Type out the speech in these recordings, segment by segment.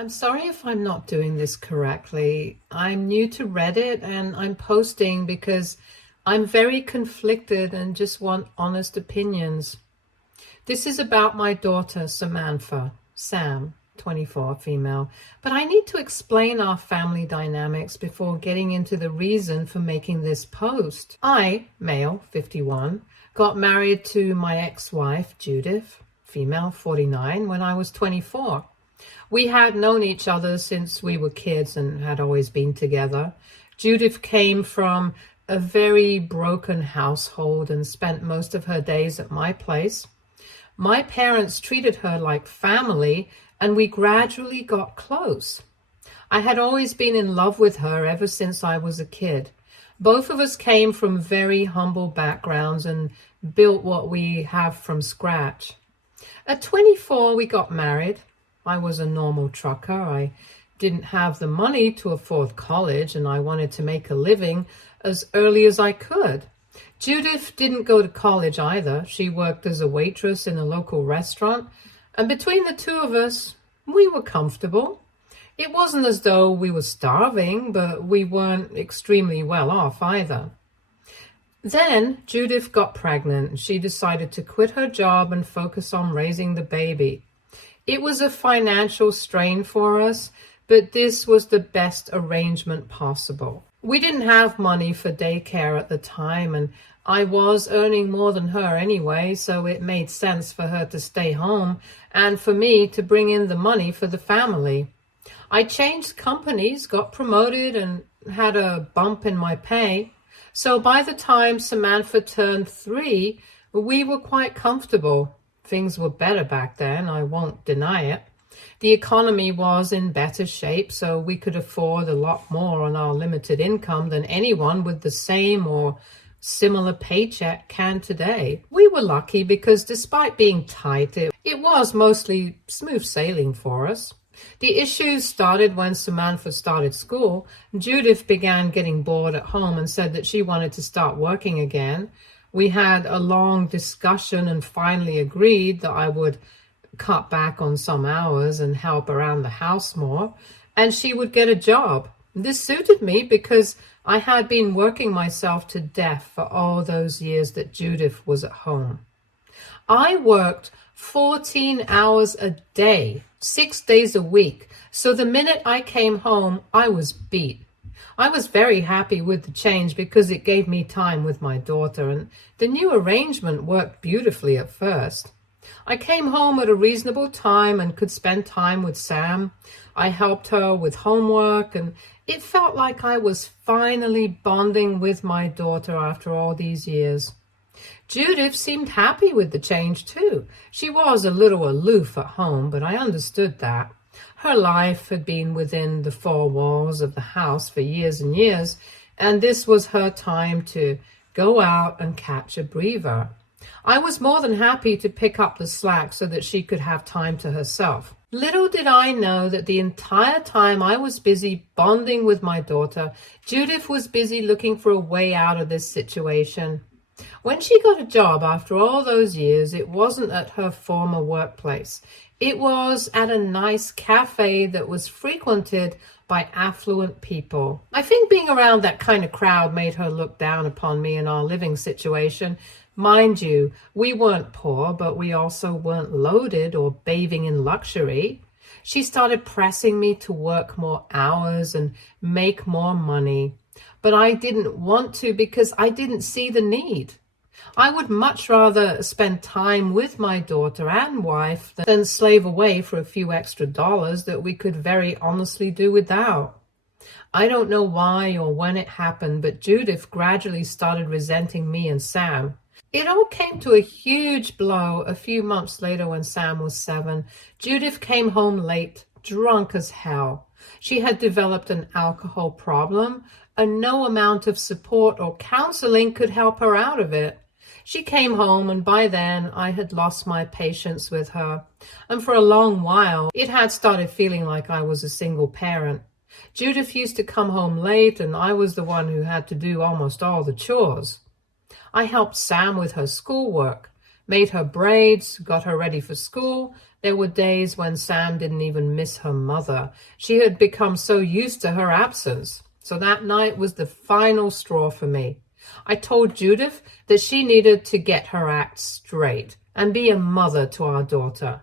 I'm sorry if I'm not doing this correctly. I'm new to Reddit and I'm posting because I'm very conflicted and just want honest opinions. This is about my daughter, Samantha, Sam, 24, female, but I need to explain our family dynamics before getting into the reason for making this post. I, male, 51, got married to my ex-wife, Judith, female, 49, when I was 24. We had known each other since we were kids and had always been together. Judith came from a very broken household and spent most of her days at my place. My parents treated her like family, and we gradually got close. I had always been in love with her ever since I was a kid. Both of us came from very humble backgrounds and built what we have from scratch. At 24, we got married. I was a normal trucker. I didn't have the money to afford college, and I wanted to make a living as early as I could. Judith didn't go to college either. She worked as a waitress in a local restaurant, and between the two of us, we were comfortable. It wasn't as though we were starving, but we weren't extremely well off either. Then Judith got pregnant. She decided to quit her job and focus on raising the baby. It was a financial strain for us, but this was the best arrangement possible. We didn't have money for daycare at the time, and I was earning more than her anyway, so it made sense for her to stay home and for me to bring in the money for the family. I changed companies, got promoted, and had a bump in my pay. So by the time Samantha turned 3, we were quite comfortable. Things were better back then, I won't deny it. The economy was in better shape, so we could afford a lot more on our limited income than anyone with the same or similar paycheck can today. We were lucky because despite being tight, it was mostly smooth sailing for us. The issues started when Samantha started school. Judith began getting bored at home and said that she wanted to start working again. We had a long discussion and finally agreed that I would cut back on some hours and help around the house more, and she would get a job. This suited me because I had been working myself to death for all those years that Judith was at home. I worked 14 hours a day, 6 days a week, so the minute I came home, I was beat. I was very happy with the change because it gave me time with my daughter, and the new arrangement worked beautifully at first. I came home at a reasonable time and could spend time with Sam. I helped her with homework, and it felt like I was finally bonding with my daughter after all these years. Judith seemed happy with the change too. She was a little aloof at home, but I understood that. Her life had been within the 4 walls of the house for years and years, and this was her time to go out and catch a breather. I was more than happy to pick up the slack so that she could have time to herself. Little did I know that the entire time I was busy bonding with my daughter, Judith was busy looking for a way out of this situation. When she got a job after all those years, it wasn't at her former workplace. It was at a nice cafe that was frequented by affluent people. I think being around that kind of crowd made her look down upon me and our living situation. Mind you, we weren't poor, but we also weren't loaded or bathing in luxury. She started pressing me to work more hours and make more money. But I didn't want to because I didn't see the need. I would much rather spend time with my daughter and wife than slave away for a few extra dollars that we could very honestly do without. I don't know why or when it happened, but Judith gradually started resenting me and Sam. It all came to a huge blow a few months later when Sam was 7. Judith came home late, drunk as hell. She had developed an alcohol problem, and no amount of support or counseling could help her out of it. She came home, and by then I had lost my patience with her, and for a long while it had started feeling like I was a single parent. Judith used to come home late, and I was the one who had to do almost all the chores. I helped Sam with her schoolwork, made her braids, got her ready for school, There were days when Sam didn't even miss her mother. She had become so used to her absence. So that night was the final straw for me. I told Judith that she needed to get her act straight and be a mother to our daughter.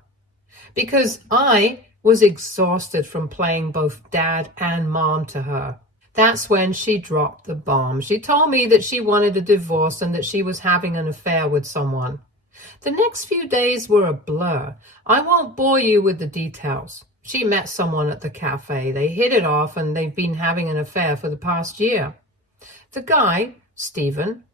Because I was exhausted from playing both dad and mom to her. That's when she dropped the bomb. She told me that she wanted a divorce and that she was having an affair with someone. The next few days were a blur. I won't bore you with the details. She met someone at the cafe. They hit it off and they've been having an affair for the past year. The guy, Stephen,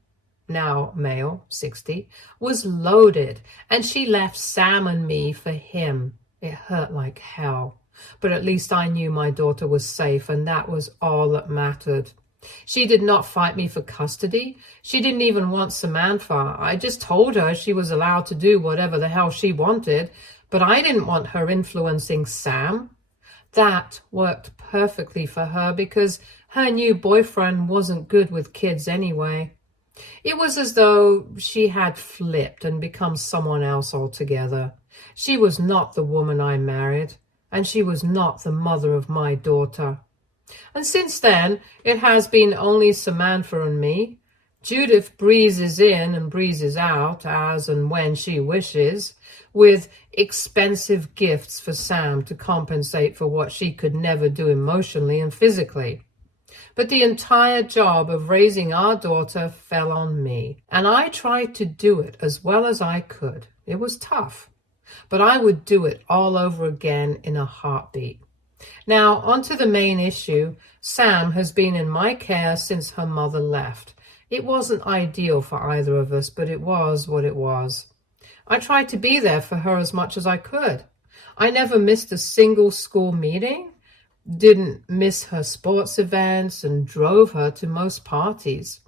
now male, 60, was loaded, and she left Sam and me for him. It hurt like hell. But at least I knew my daughter was safe, and that was all that mattered. She did not fight me for custody. She didn't even want Samantha. I just told her she was allowed to do whatever the hell she wanted, but I didn't want her influencing Sam. That worked perfectly for her because her new boyfriend wasn't good with kids anyway. It was as though she had flipped and become someone else altogether. She was not the woman I married, and she was not the mother of my daughter. And since then, it has been only Samantha and me. Judith breezes in and breezes out as and when she wishes, with expensive gifts for Sam to compensate for what she could never do emotionally and physically. But the entire job of raising our daughter fell on me, and I tried to do it as well as I could. It was tough, but I would do it all over again in a heartbeat. Now, onto the main issue. Sam has been in my care since her mother left. It wasn't ideal for either of us, but it was what it was. I tried to be there for her as much as I could. I never missed a single school meeting, didn't miss her sports events, and drove her to most parties.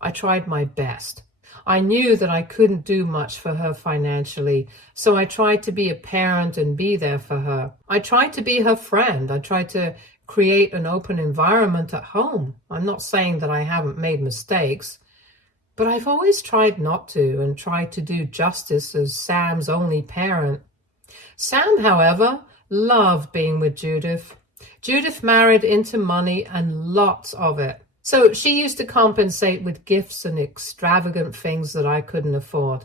I tried my best. I knew that I couldn't do much for her financially, so I tried to be a parent and be there for her. I tried to be her friend. I tried to create an open environment at home. I'm not saying that I haven't made mistakes, but I've always tried not to and tried to do justice as Sam's only parent. Sam, however, loved being with Judith. Judith married into money and lots of it. So she used to compensate with gifts and extravagant things that I couldn't afford.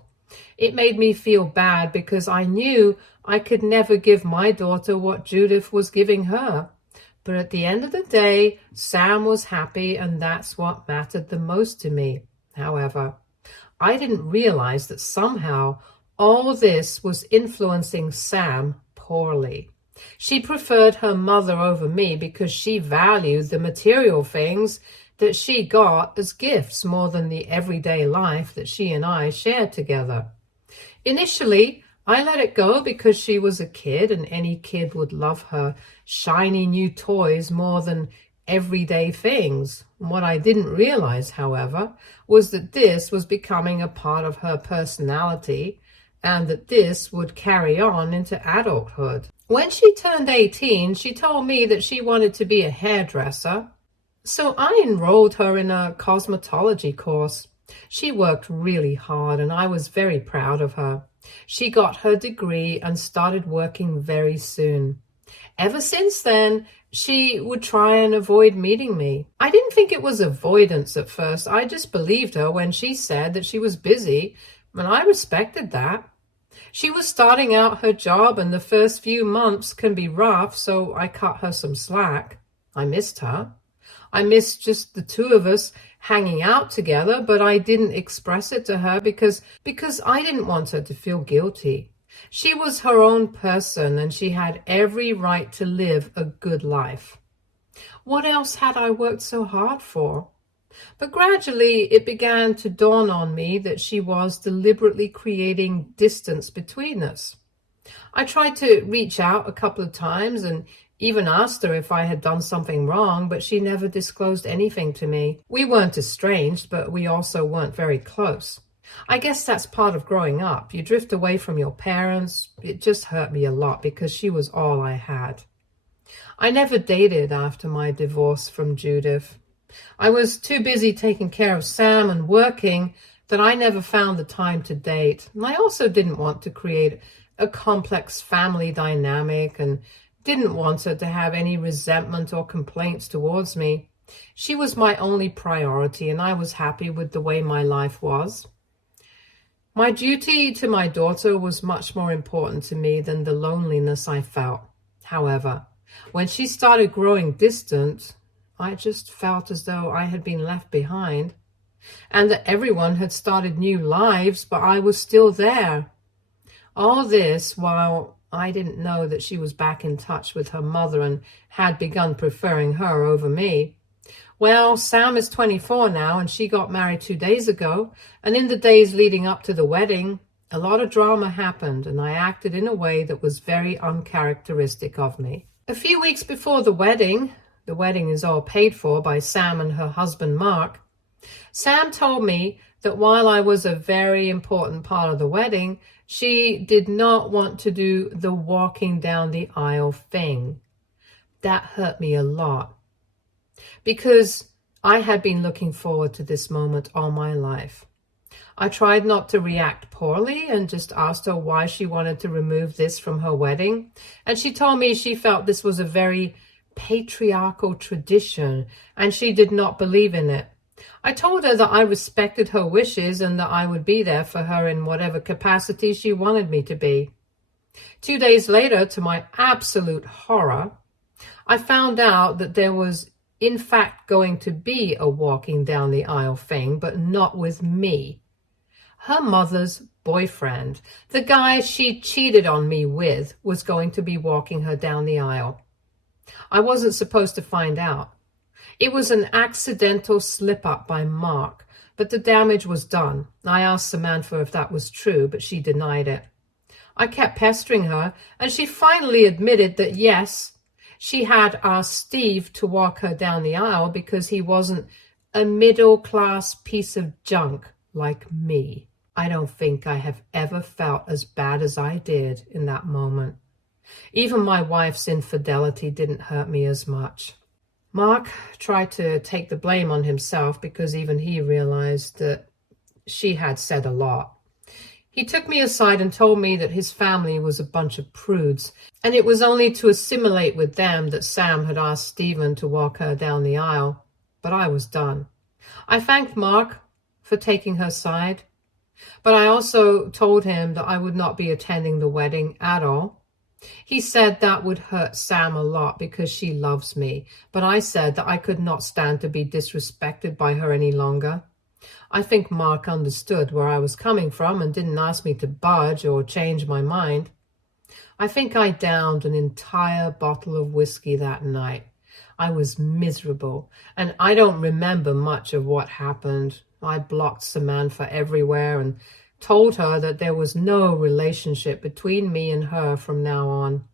It made me feel bad because I knew I could never give my daughter what Judith was giving her. But at the end of the day, Sam was happy, and that's what mattered the most to me. However, I didn't realize that somehow all this was influencing Sam poorly. She preferred her mother over me because she valued the material things that she got as gifts more than the everyday life that she and I shared together. Initially, I let it go because she was a kid, and any kid would love her shiny new toys more than everyday things. What I didn't realize, however, was that this was becoming a part of her personality and that this would carry on into adulthood. When she turned 18, she told me that she wanted to be a hairdresser. So I enrolled her in a cosmetology course. She worked really hard, and I was very proud of her. She got her degree and started working very soon. Ever since then, she would try and avoid meeting me. I didn't think it was avoidance at first. I just believed her when she said that she was busy, and I respected that. She was starting out her job, and the first few months can be rough, so I cut her some slack. I missed her. I missed just the two of us hanging out together, but I didn't express it to her because I didn't want her to feel guilty. She was her own person, and she had every right to live a good life. What else had I worked so hard for? But gradually it began to dawn on me that she was deliberately creating distance between us. I tried to reach out a couple of times and even asked her if I had done something wrong, but she never disclosed anything to me. We weren't estranged, but we also weren't very close. I guess that's part of growing up. You drift away from your parents. It just hurt me a lot because she was all I had. I never dated after my divorce from Judith. I was too busy taking care of Sam and working that I never found the time to date. And I also didn't want to create a complex family dynamic and didn't want her to have any resentment or complaints towards me. She was my only priority, and I was happy with the way my life was. My duty to my daughter was much more important to me than the loneliness I felt. However, when she started growing distant, I just felt as though I had been left behind, and that everyone had started new lives, but I was still there. All this while I didn't know that she was back in touch with her mother and had begun preferring her over me. Well, Sam is 24 now, and she got married 2 days ago, and in the days leading up to the wedding, a lot of drama happened, and I acted in a way that was very uncharacteristic of me. A few weeks before the wedding is all paid for by Sam and her husband Mark, Sam told me that while I was a very important part of the wedding, she did not want to do the walking down the aisle thing. That hurt me a lot, because I had been looking forward to this moment all my life. I tried not to react poorly and just asked her why she wanted to remove this from her wedding, and she told me she felt this was a very patriarchal tradition and she did not believe in it. I told her that I respected her wishes and that I would be there for her in whatever capacity she wanted me to be. 2 days later, to my absolute horror, I found out that there was in fact going to be a walking down the aisle thing, but not with me. Her mother's boyfriend, the guy she cheated on me with, was going to be walking her down the aisle. I wasn't supposed to find out. It was an accidental slip-up by Mark, but the damage was done. I asked Samantha if that was true, but she denied it. I kept pestering her, and she finally admitted that yes, she had asked Steve to walk her down the aisle because he wasn't a middle-class piece of junk like me. I don't think I have ever felt as bad as I did in that moment. Even my wife's infidelity didn't hurt me as much. Mark tried to take the blame on himself because even he realized that she had said a lot. He took me aside and told me that his family was a bunch of prudes, and it was only to assimilate with them that Sam had asked Stephen to walk her down the aisle. But I was done. I thanked Mark for taking her side, but I also told him that I would not be attending the wedding at all. He said that would hurt Sam a lot because she loves me, but I said that I could not stand to be disrespected by her any longer. I think Mark understood where I was coming from and didn't ask me to budge or change my mind. I think I downed an entire bottle of whiskey that night. I was miserable, and I don't remember much of what happened. I blocked Samantha everywhere and told her that there was no relationship between me and her from now on.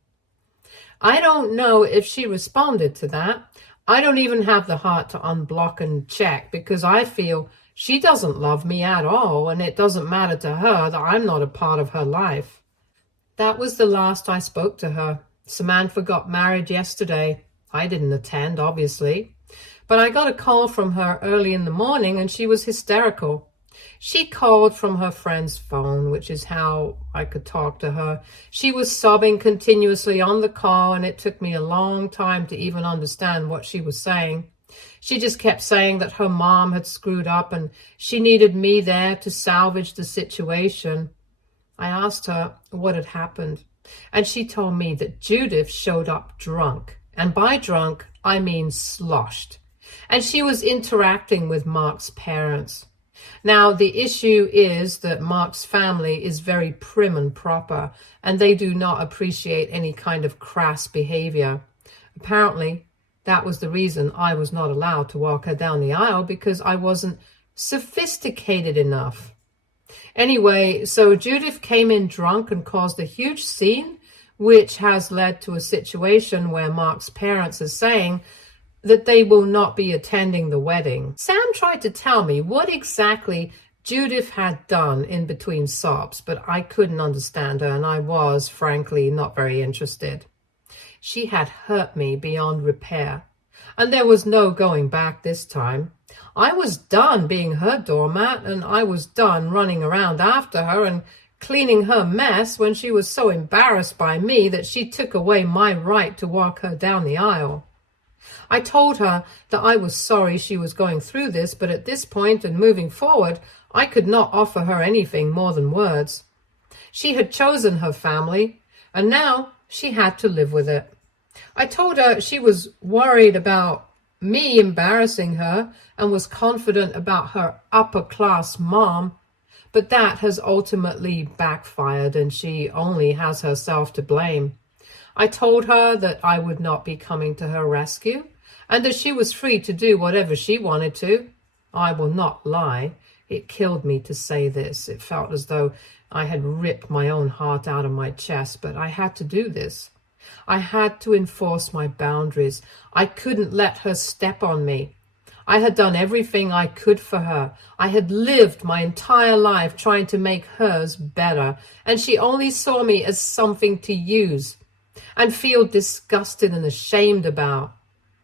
I don't know if she responded to that. I don't even have the heart to unblock and check because I feel she doesn't love me at all, and it doesn't matter to her that I'm not a part of her life. That was the last I spoke to her. Samantha got married yesterday. I didn't attend, obviously, but I got a call from her early in the morning and she was hysterical. She called from her friend's phone, which is how I could talk to her. She was sobbing continuously on the call, and it took me a long time to even understand what she was saying. She just kept saying that her mom had screwed up and she needed me there to salvage the situation. I asked her what had happened, and she told me that Judith showed up drunk, and by drunk, I mean sloshed, and she was interacting with Mark's parents. Now, the issue is that Mark's family is very prim and proper, and they do not appreciate any kind of crass behavior. Apparently, that was the reason I was not allowed to walk her down the aisle, because I wasn't sophisticated enough. Anyway, so Judith came in drunk and caused a huge scene, which has led to a situation where Mark's parents are saying that they will not be attending the wedding. Sam tried to tell me what exactly Judith had done in between sobs, but I couldn't understand her, and I was, frankly, not very interested. She had hurt me beyond repair, and there was no going back this time. I was done being her doormat, and I was done running around after her and cleaning her mess when she was so embarrassed by me that she took away my right to walk her down the aisle. I told her that I was sorry she was going through this, but at this point and moving forward, I could not offer her anything more than words. She had chosen her family, and now she had to live with it. I told her she was worried about me embarrassing her and was confident about her upper-class mom, but that has ultimately backfired and she only has herself to blame. I told her that I would not be coming to her rescue and that she was free to do whatever she wanted to. I will not lie. It killed me to say this. It felt as though I had ripped my own heart out of my chest, but I had to do this. I had to enforce my boundaries. I couldn't let her step on me. I had done everything I could for her. I had lived my entire life trying to make hers better, and she only saw me as something to use and feel disgusted and ashamed about.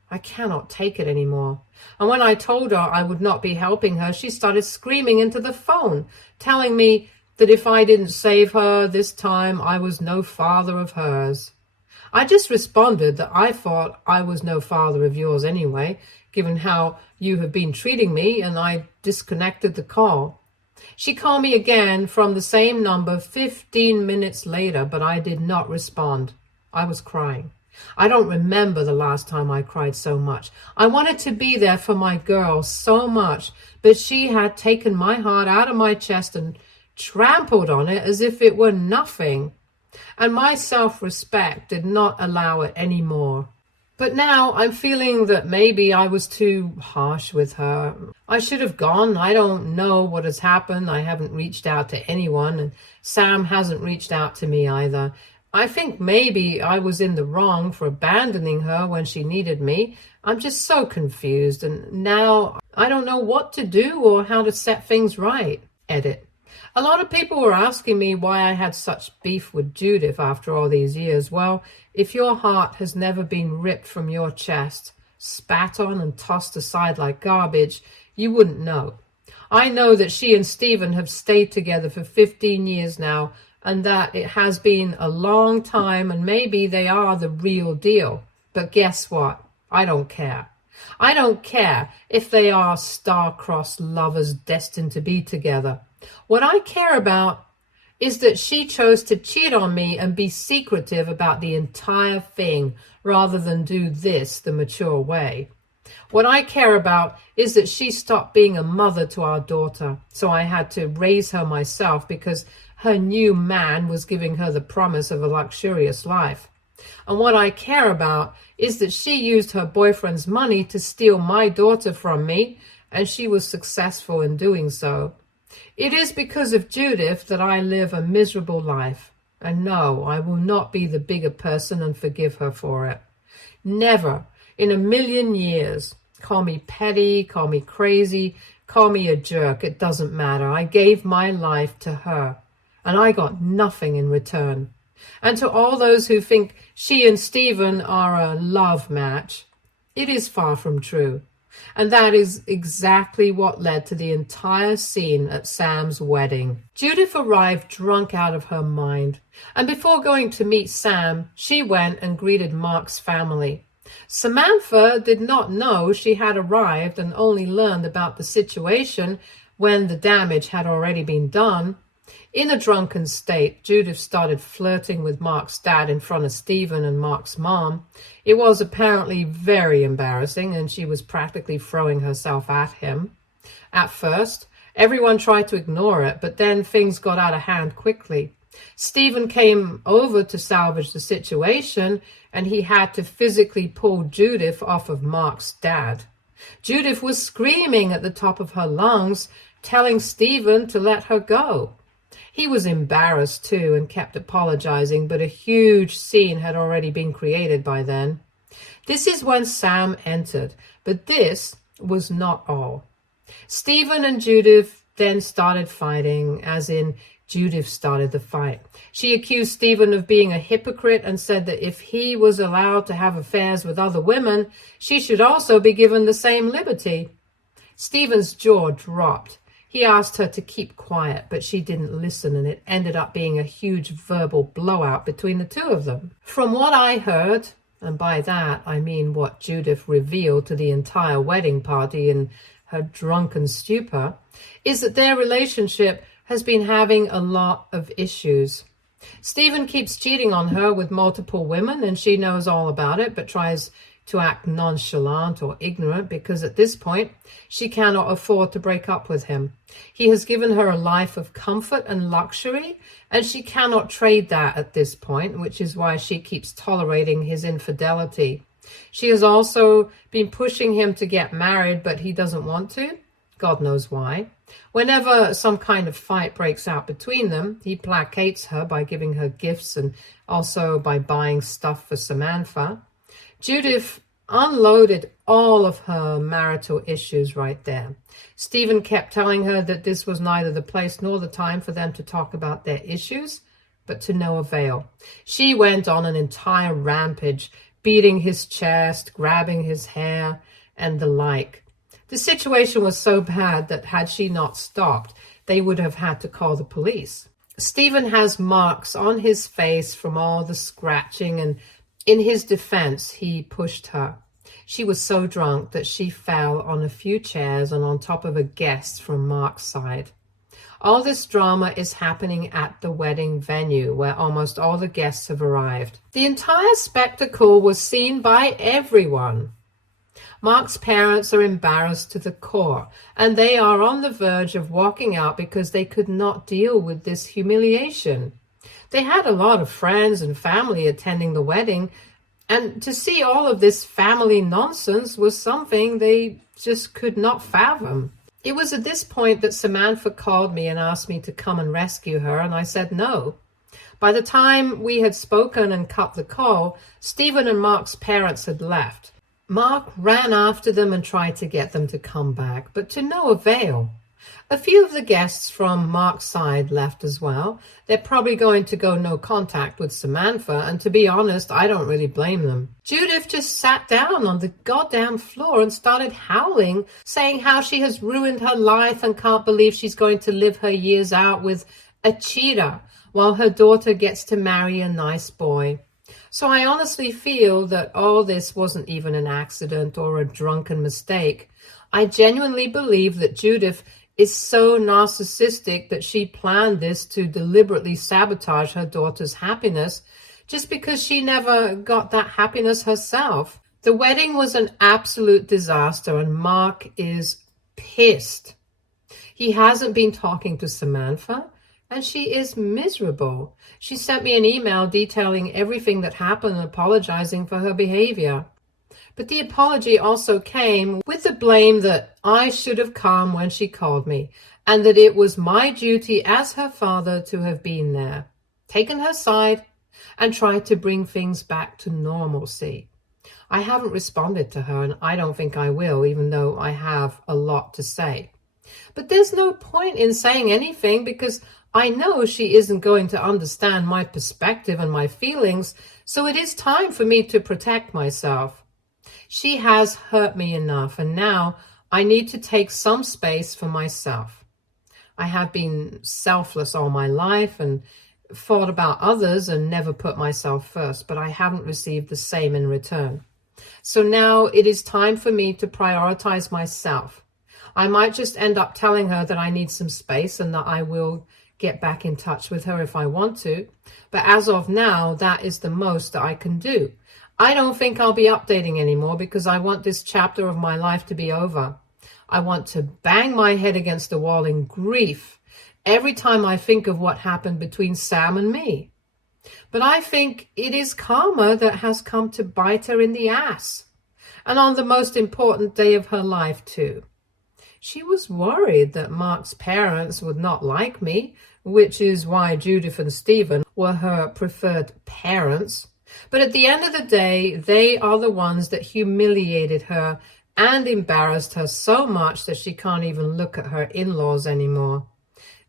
I cannot take it anymore. And when I told her I would not be helping her, she started screaming into the phone, telling me that if I didn't save her this time, I was no father of hers. I just responded that I thought I was no father of yours anyway, given how you have been treating me, and I disconnected the call. She called me again from the same number 15 minutes later, but I did not respond. I was crying. I don't remember the last time I cried so much. I wanted to be there for my girl so much, but she had taken my heart out of my chest and trampled on it as if it were nothing. And my self-respect did not allow it anymore. But now I'm feeling that maybe I was too harsh with her. I should have gone. I don't know what has happened. I haven't reached out to anyone, and Sam hasn't reached out to me either. I think maybe I was in the wrong for abandoning her when she needed me. I'm just so confused, and now I don't know what to do or how to set things right. Edit. A lot of people were asking me why I had such beef with Judith after all these years. Well, if your heart has never been ripped from your chest, spat on and tossed aside like garbage, you wouldn't know. I know that she and Stephen have stayed together for 15 years now, and that it has been a long time, and maybe they are the real deal. But guess what? I don't care. I don't care if they are star-crossed lovers destined to be together. What I care about is that she chose to cheat on me and be secretive about the entire thing rather than do this the mature way. What I care about is that she stopped being a mother to our daughter, so I had to raise her myself because her new man was giving her the promise of a luxurious life. And what I care about is that she used her boyfriend's money to steal my daughter from me, and she was successful in doing so. It is because of Judith that I live a miserable life. And no, I will not be the bigger person and forgive her for it. Never in a million years. Call me petty, call me crazy, call me a jerk. It doesn't matter. I gave my life to her, and I got nothing in return. And to all those who think she and Stephen are a love match, it is far from true. And that is exactly what led to the entire scene at Sam's wedding. Judith arrived drunk out of her mind, and before going to meet Sam, she went and greeted Mark's family. Samantha did not know she had arrived and only learned about the situation when the damage had already been done. In a drunken state, Judith started flirting with Mark's dad in front of Stephen and Mark's mom. It was apparently very embarrassing, and she was practically throwing herself at him. At first, everyone tried to ignore it, but then things got out of hand quickly. Stephen came over to salvage the situation, and he had to physically pull Judith off of Mark's dad. Judith was screaming at the top of her lungs, telling Stephen to let her go. He was embarrassed too and kept apologizing, but a huge scene had already been created by then. This is when Sam entered, but this was not all. Stephen and Judith then started fighting, as in Judith started the fight. She accused Stephen of being a hypocrite and said that if he was allowed to have affairs with other women, she should also be given the same liberty. Stephen's jaw dropped. He asked her to keep quiet, but she didn't listen, and it ended up being a huge verbal blowout between the two of them. From what I heard, and by that I mean what Judith revealed to the entire wedding party in her drunken stupor, is that their relationship has been having a lot of issues. Stephen keeps cheating on her with multiple women, and she knows all about it, but tries to act nonchalant or ignorant because at this point she cannot afford to break up with him. He has given her a life of comfort and luxury, and she cannot trade that at this point, which is why she keeps tolerating his infidelity. She has also been pushing him to get married, but he doesn't want to. God knows why. Whenever some kind of fight breaks out between them, he placates her by giving her gifts and also by buying stuff for Samantha. Judith unloaded all of her marital issues right there. Stephen kept telling her that this was neither the place nor the time for them to talk about their issues, but to no avail. She went on an entire rampage, beating his chest, grabbing his hair, and the like. The situation was so bad that had she not stopped, they would have had to call the police. Stephen has marks on his face from all the scratching, and in his defense, he pushed her. She was so drunk that she fell on a few chairs and on top of a guest from Mark's side. All this drama is happening at the wedding venue, where almost all the guests have arrived. The entire spectacle was seen by everyone. Mark's parents are embarrassed to the core, and they are on the verge of walking out because they could not deal with this humiliation. They had a lot of friends and family attending the wedding, and to see all of this family nonsense was something they just could not fathom. It was at this point that Samantha called me and asked me to come and rescue her, and I said no. By the time we had spoken and cut the call, Stephen and Mark's parents had left. Mark ran after them and tried to get them to come back, but to no avail. A few of the guests from Mark's side left as well. They're probably going to go no contact with Samantha, and to be honest, I don't really blame them. Judith just sat down on the goddamn floor and started howling, saying how she has ruined her life and can't believe she's going to live her years out with a cheater while her daughter gets to marry a nice boy. So I honestly feel that all this wasn't even an accident or a drunken mistake. I genuinely believe that Judith is so narcissistic that she planned this to deliberately sabotage her daughter's happiness just because she never got that happiness herself. The wedding was an absolute disaster, and Mark is pissed. He hasn't been talking to Samantha, and she is miserable. She sent me an email detailing everything that happened and apologizing for her behavior. But the apology also came with the blame that I should have come when she called me, and that it was my duty as her father to have been there, taken her side, and tried to bring things back to normalcy. I haven't responded to her, and I don't think I will, even though I have a lot to say. But there's no point in saying anything because I know she isn't going to understand my perspective and my feelings, so it is time for me to protect myself. She has hurt me enough, and now I need to take some space for myself. I have been selfless all my life and thought about others and never put myself first, but I haven't received the same in return. So now it is time for me to prioritize myself. I might just end up telling her that I need some space and that I will get back in touch with her if I want to, but as of now, that is the most that I can do. I don't think I'll be updating anymore because I want this chapter of my life to be over. I want to bang my head against the wall in grief every time I think of what happened between Sam and me. But I think it is karma that has come to bite her in the ass, and on the most important day of her life too. She was worried that Mark's parents would not like me, which is why Judith and Stephen were her preferred parents. But at the end of the day, they are the ones that humiliated her and embarrassed her so much that she can't even look at her in-laws anymore.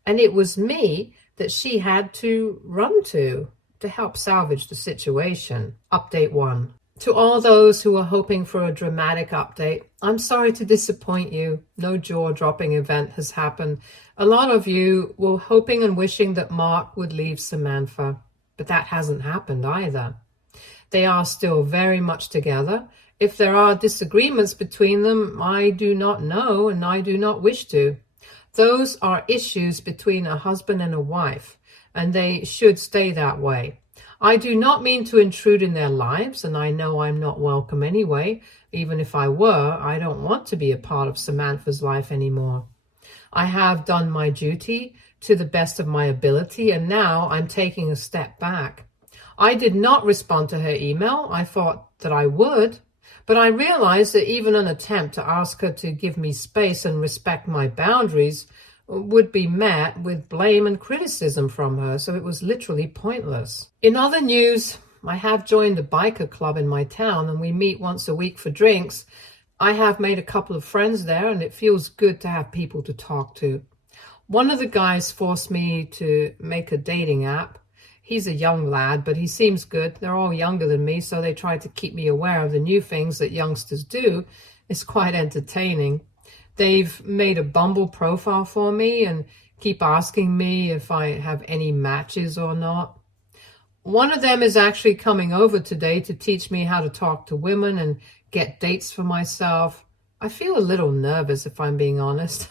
And it was me that she had to run to help salvage the situation. Update 1. To all those who are hoping for a dramatic update, I'm sorry to disappoint you. No jaw-dropping event has happened. A lot of you were hoping and wishing that Mark would leave Samantha, but that hasn't happened either. They are still very much together. If there are disagreements between them, I do not know and I do not wish to. Those are issues between a husband and a wife, and they should stay that way. I do not mean to intrude in their lives, and I know I'm not welcome anyway. Even if I were, I don't want to be a part of Samantha's life anymore. I have done my duty to the best of my ability, and now I'm taking a step back. I did not respond to her email. I thought that I would, but I realized that even an attempt to ask her to give me space and respect my boundaries would be met with blame and criticism from her, so it was literally pointless. In other news, I have joined a biker club in my town, and we meet once a week for drinks. I have made a couple of friends there, and it feels good to have people to talk to. One of the guys forced me to make a dating app. He's a young lad, but he seems good. They're all younger than me, so they try to keep me aware of the new things that youngsters do. It's quite entertaining. They've made a Bumble profile for me and keep asking me if I have any matches or not. One of them is actually coming over today to teach me how to talk to women and get dates for myself. I feel a little nervous, if I'm being honest.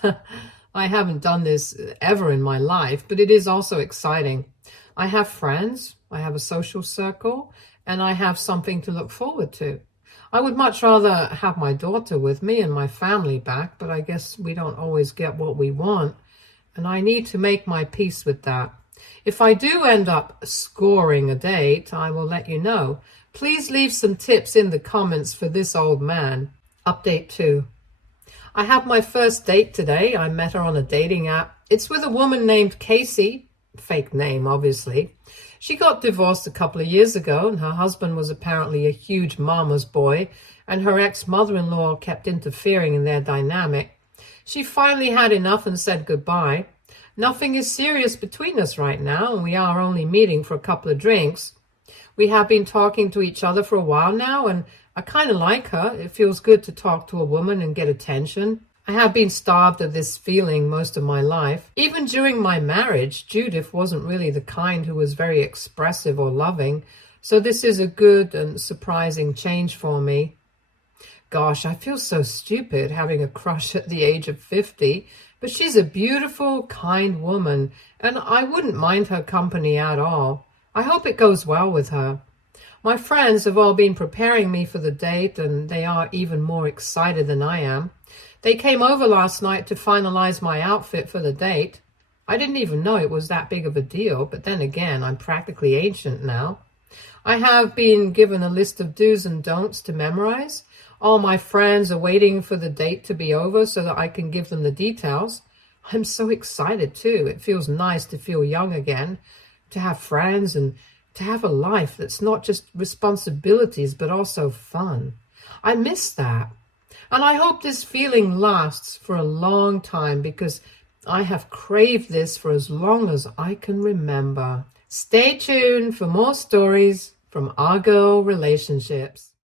I haven't done this ever in my life, but it is also exciting. I have friends, I have a social circle, and I have something to look forward to. I would much rather have my daughter with me and my family back, but I guess we don't always get what we want, and I need to make my peace with that. If I do end up scoring a date, I will let you know. Please leave some tips in the comments for this old man. Update 2. I have my first date today. I met her on a dating app. It's with a woman named Casey. Fake name, obviously. She got divorced a couple of years ago, and her husband was apparently a huge mama's boy, and her ex-mother-in-law kept interfering in their dynamic. She finally had enough and said goodbye. Nothing is serious between us right now, and we are only meeting for a couple of drinks. We have been talking to each other for a while now, and I kind of like her. It feels good to talk to a woman and get attention. I have been starved of this feeling most of my life. Even during my marriage, Judith wasn't really the kind who was very expressive or loving, so this is a good and surprising change for me. Gosh, I feel so stupid having a crush at the age of 50, but she's a beautiful, kind woman, and I wouldn't mind her company at all. I hope it goes well with her. My friends have all been preparing me for the date, and they are even more excited than I am. They came over last night to finalize my outfit for the date. I didn't even know it was that big of a deal, but then again, I'm practically ancient now. I have been given a list of do's and don'ts to memorize. All my friends are waiting for the date to be over so that I can give them the details. I'm so excited too. It feels nice to feel young again, to have friends and to have a life that's not just responsibilities but also fun. I miss that. And I hope this feeling lasts for a long time because I have craved this for as long as I can remember. Stay tuned for more stories from our girl relationships.